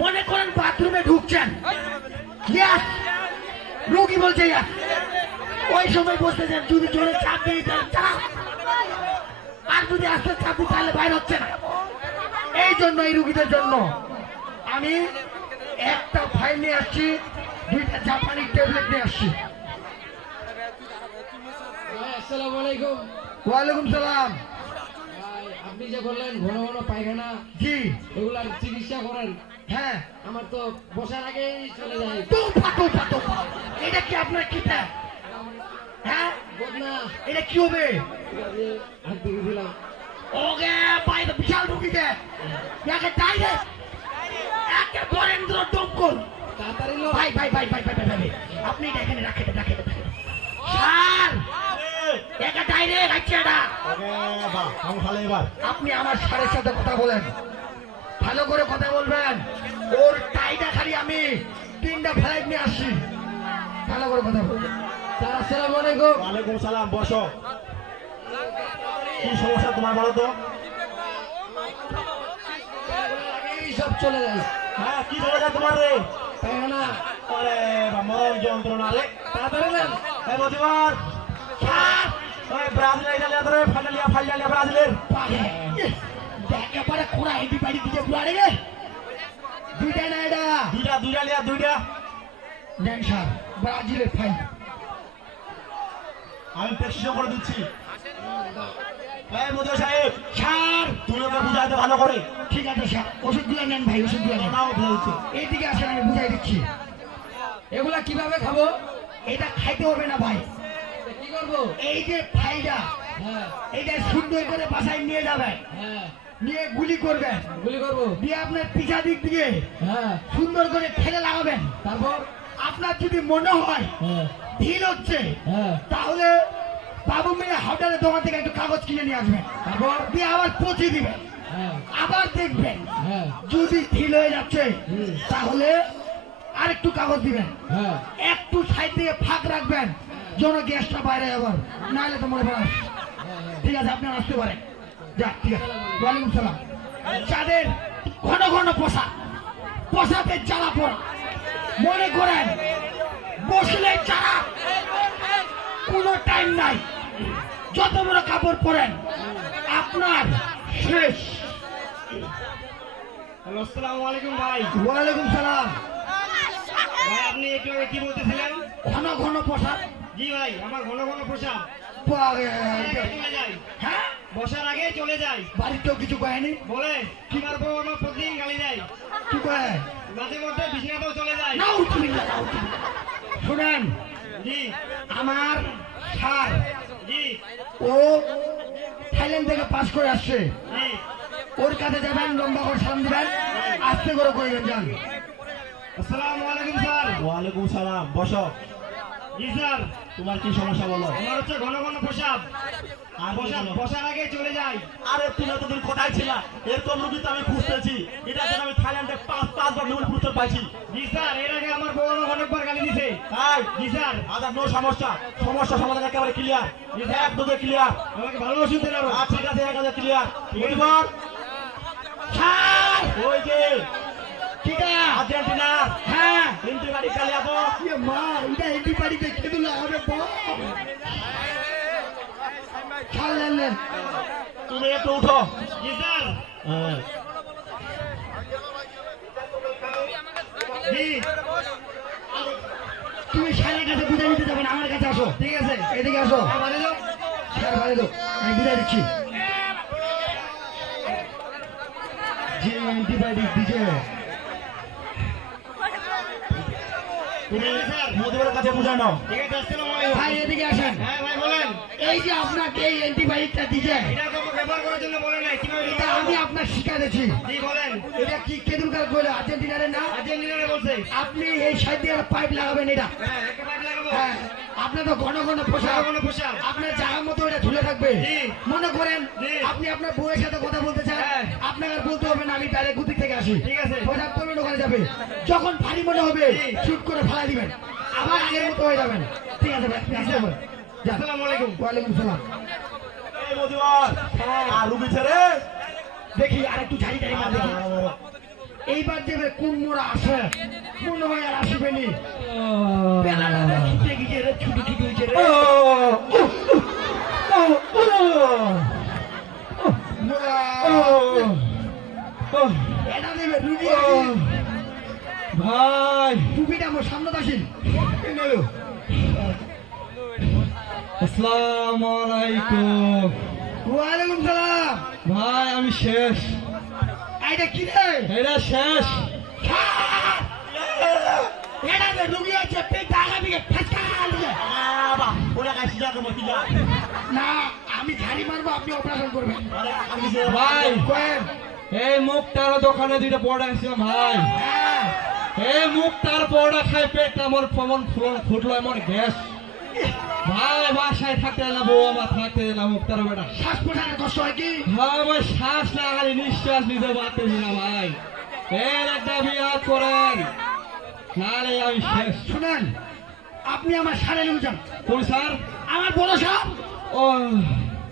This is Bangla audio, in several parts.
মনে করেন বাথরুমে ঢুকছেন, রোগী বলছে ওই সময় বসতেছেন, যদি জোরে চাপ দিয়ে চাপ, আর যদি আস্তে চাপ দিই তাহলে বাইর হচ্ছে না। এই জন্য এই রুগীদের জন্য আমি একটা ফাইল নিয়ে আসছি, 2টা জাপানি ট্যাবলেট নিয়ে আসছি। আসসালামু আলাইকুম। ওয়ালাইকুম সালাম। আপনি যে বললেন ঘন ঘন পায়খানা, জি এগুলার চিকিৎসা করেন। হ্যাঁ, আমার তো বসার আগেই চলে যায়। এটা কি আপনার কিতা? হ্যাঁ বদনা, এটা কি হবে? হাত দিয়ে দিলাম। ওকে ভাই, বিশাল রুগীকে একে ডাইরেক্ট একে বরেন্দ্র দমকল। তাড়াতাড়ি লো। ভাই ভাই ভাই ভাই ভাই ভাই ভাই, আপনি এটা এখানে রাখেন রাখেন স্যার, একে ডাইরেক্ট আচ্ছা এটা আপনি আমার স্যারের সাথে কথা বলেন, ভালো করে কথা বলবেন। ওর টাইটা খালি আমি 3টা ফ্লাইট নিয়ে আসছি, ভালো করে কথা বলবেন। স্যার আসসালামু আলাইকুম। ওয়ালাইকুম সালাম। বসো। কি সমস্যা তোমার বলো তো? আগেই সব চলে যায়। হ্যাঁ, কি সমস্যা তোমার রে? পায়খানা। আরে মরণ যন্ত্রণা রে। তাড়াতাড়ি নেন। এই মজিবর, ওই ব্রাজিল আইডালে ধরে ফাইনালিয়া ব্রাজিলের। একেবারে খোড়া এটি বাড়ি দিতে পুরারে গে 2টা না এটা দুইটা নেন স্যার, ব্রাজিলের ফাইল আমি প্রেসক্রিপশন করে দিচ্ছি। এই মজিবর সাহেব, স্যার। তুমি ওকে বুঝাইতে ভালো করে। ঠিক আছে স্যার, ওষুধগুলো নেন ভাই, ওষুধগুলো নেন। নাও বুঝাইছে। এইদিকে আসেন, আমি বুঝাই দিচ্ছি। এগুলা কিভাবে খাবো? এটা খাইতে হবে না ভাই, কি করবো? এই যে ফাইলটা, হ্যাঁ এটা সুন্দর করে বাসায় নিয়ে যাবেন, হ্যাঁ, নিয়ে গুলি করবেন, গুলি করবো। দিয়ে আপনার পিছা দিক দিয়ে হ্যাঁ, সুন্দর করে ঠেলে লাগাবেন। তারপর? আপনার যদি মনে হয় হ্যাঁ ঢিল হচ্ছে, হ্যাঁ, তাহলে বাবু মিলে হাওড়ার দোকান থেকে একটু কাগজ কিনে নিয়ে আসবেন, তারপর? দিয়ে আবার পচিয়ে দিবেন, হ্যাঁ আবার দেখবেন হ্যাঁ যদি ঢিল হয়ে যাচ্ছে হুম। তাহলে আরেকটু কাগজ দিবেন, হ্যাঁ একটু সাইড দিয়ে ফাঁক রাখবেন যেন গ্যাসটা বাইরে যাবার, নাহলে তো মনে পড়াস। ঠিক আছে, আপনি আসতে পারেন। যাক, ঠিক আছে। ওয়ালাইকুম সালাম। যাদের ঘন ঘন পোষাতে জ্বালা পড়া, মনে করেন বসলে চারা, কোনো টাইম নাই, যত বড় কাপড় পরেন আপনার শেষ। হ্যালো, আসসালামু আলাইকুম ভাই। ওয়ালাইকুম সালাম। ভাই আপনি একটু আগে কি বলতেছিলেন? ঘন ঘন পোশাক। জি ভাই, আমার ঘন ঘন পোশাক চলে যায়, হ্যাঁ, বসার আগে চলে যায়। বাড়িতেও কিছু কয়নি, বলে আমার বউ আমার প্রতিদিন গালি দেয়, কি কয়? মাঝে মধ্যে বিছানাতেও চলে যায়। নাউজুবিল্লাহ, নাউজুবিল্লাহ। শুনেন, জি আমার স্যার, জি ও থাইল্যান্ড থেকে পাস করে আসছে, জি। ওর কাছে যাবেন, লম্বা করে সালাম দিবেন, আস্তে করে কইবেন যান। আসসালামু আলাইকুম স্যার। ওয়ালাইকুম সালাম। বসো। জি স্যার, তোমার কি সমস্যা বলো? আমার হচ্ছে ঘন ঘন প্রসাব, আর বসার আগে চলে যায়। আরে তুমি এতদিন কোথায় ছিলা? এরকম রুগী তো আমি খুঁজতেছি, এটা জন্য আমি থাইল্যান্ডে পাঁচবার নিউল পুরস্কার পাইছি। জি স্যার, এর আগে আমার বউ আমাকে অনেকবার গালি দিছে। তাই? জি স্যার। আচ্ছা, নো সমস্যা, সমস্যা সমাধান একেবারে ক্লিয়ার। জি স্যার, একদমই ক্লিয়ার। আমাকে ভালো ওষুধ দেন আরো। আচ্ছা ঠিক আছে, একেবারে ক্লিয়ার। বুঝবার? স্যার, ওই যে ঠিক আছে, আর্জেন্টিনা, হ্যাঁ, ইন্টি বাড়ি কালিয়া তো। ইয়ে মা, এটা এটি বাড়িতে খেতে লাগাবে ছাড়লেন নেন। তুমি একটু উঠো। জি স্যার। জি, তুমি স্যারের কাছে বুঝে নিতে যাবেন, আমার কাছে আসো। ঠিক আছে। এদিকে আসো, বাড়ি যাও। স্যার বাড়ি দাও, আমি বুঝাই দিচ্ছি। যে অ্যান্টিবায়োটিক দিছে, তুমি মোদিবের কাছে বুঝানো। ঠিক আছে, আসসালামু আলাইকুম। ভাই এদিকে আসেন। হ্যাঁ ভাই বলেন। এই যে আপনাকে এই অ্যান্টিবায়োটিকটা দিছে, এটা তো ব্যবহার করার জন্য বলে নাই, কিভাবে এটা আমি আপনার শিখাইছি। জি বলেন। এটা কি কেদুরকার কইলো, আর্জেন্টিনারে না? আর্জেন্টিনারে বলছে। আপনি এই সাইড দিয়ে পাইপ লাগাবেন, এটা হ্যাঁ, একটা পাইপ লাগাবো। হ্যাঁ, আপনার তো ঘন ঘন পোশাক, ঘন ঘন পোশাক। আপনার জায়গার মতো এটা ঝুলে থাকবে। জি। মনে করেন জি। আপনি আপনার বউয়ের সাথে কথা বলতে চান, হ্যাঁ। আপনাকে আর বলতে হবে না আমি ডাইরেক্ট গুতি থেকে আসি, ঠিক আছে। পোশাক পরবেন, ওখানে যাবে, যখন ভারী মনে হবে জি। শুট করে ফেলা দিবেন, আবার আগের মতো হয়ে যাবেন। ঠিক আছে ভাই, আপনি আসতে পারেন। যান। আসসালামু আলাইকুম। ওয়ালাইকুম সালাম। এই মোদিবার, আর রুগী ছেড়ে দেখি আর একটু ঝাড়ি টাড়ি মার দেখি। এইবার যে কোন মোড়া আসে মনে হয় আর আসবেনি বেলাটা ছুটে গিয়ে রে ছুটি ছুটি হয়েছে রে এটা দেবে রুগী ভাই রুগীটা আমার সামনে আসেন আসসালামু আলাইকুম ওয়ালাইকুম সালাম ভাই আমি শেষ এইটা কি রে এটা শেষ এটা যে রুগী আছে পেট টাকা দিকে ফেসকা দিকে বাবা ওরা কাছে যাবে মতি যা না আমি ঝাড়ি মারবো আপনি অপারেশন করবেন ভাই কোয়েন এই মুখটার দোকানে দুইটা পড়া আসছিলাম ভাই হ্যাঁ এই মুখটার পড়া খাই পেটটা আমার ফমন ফুটলো এমন গ্যাস ভাই বাসায় থাকতে না বউ আমার থাকতে না মুখটার বেটা শ্বাস প্রশ্বাসের কষ্ট হয় কি হ্যাঁ ভাই শ্বাস না খালি নিঃশ্বাস নিতে পারতেছি না ভাই এর একটা বিয়াদ করেন নাহলে আমি শেষ শুনেন আপনি আমার সারে নিয়ে যান কোন স্যার আমার বড় সাপ ও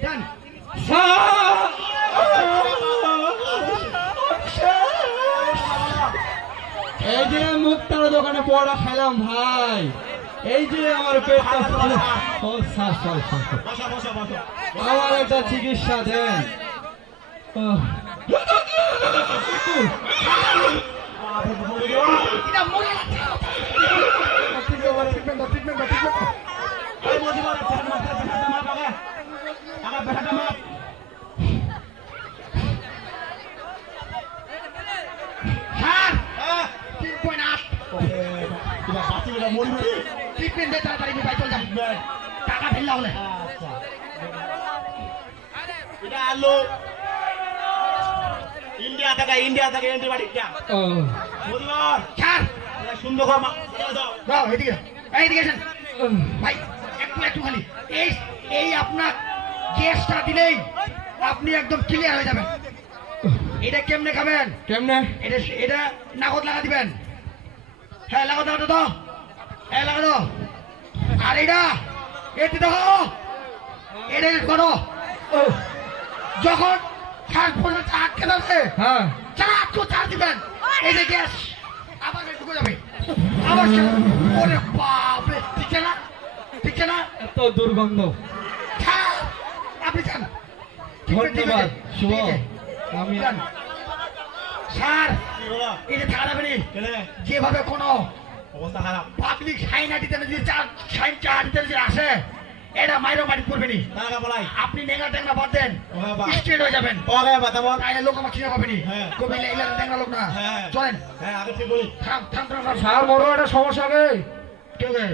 যান এই যে মুক্তার দোকানে পড়া খাইলাম ভাই এই যে আমার পেটটা ও স্যার স্যার আমার একটা চিকিৎসা দেন এটা মরে যাচ্ছে স্যার 3.8 ট্রিটমেন্ট দে তাড়াতাড়ি আমি বাইরে চলে যাব টাকা ফেললা হলে ইন্ডিয়া থেকে অ্যান্টিবায়োটিক স্যার সুন্দর দাও এদিকে এইদিকে আসেন ভাই একটু খালি এই এই আপনার গ্যাসটা দিলেই আপনি একদম ক্লিয়ার হয়ে যাবেন এটা কেমনে খাবেন কেমনে এটা নাকত লাগা দিবেন হ্যাঁ লাগা দাও তো হ্যাঁ লাগা দাও আর এটা এতে দেখো এটা করো যখন শ্বাস প্রশ্বাস আটকে যাবে হ্যাঁ চার দিবেন এই যে গ্যাস আবার ঢুকে যাবে আবার ওরে বাপরে ঠিক না এত দুর্গন্ধ স্যার, আপনি যান ধন্যবাদ শুভ আমি যান স্যার এটা থাকা যাবে নি যেভাবে কোনো অবস্থা খারাপ পাবলিক সাইনা দিতে না যদি সাইন চার দিতে যদি আসে এটা মাইরো মাটি করবে নি টাকা বলাই আপনি নেঙ্গা টেঙ্গা বাদ দেন ওহে বাবা। স্ট্রেট হয়ে যাবেন ওকে বাতাবল তাইলে লোক আমার চিনে পাবে নি হ্যাঁ। কবি এগুলা নেঙ্গা লোক না হ্যাঁ। চলেন হ্যাঁ আগে ঠিক বলি থাম থাম থাম থাম স্যার বড় একটা সমস্যা হবে কেউ গে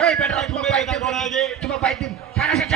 হেই বেটা তোমার বাইক এটা করা যে- তোমার বাইক দিন ছাড়াছেন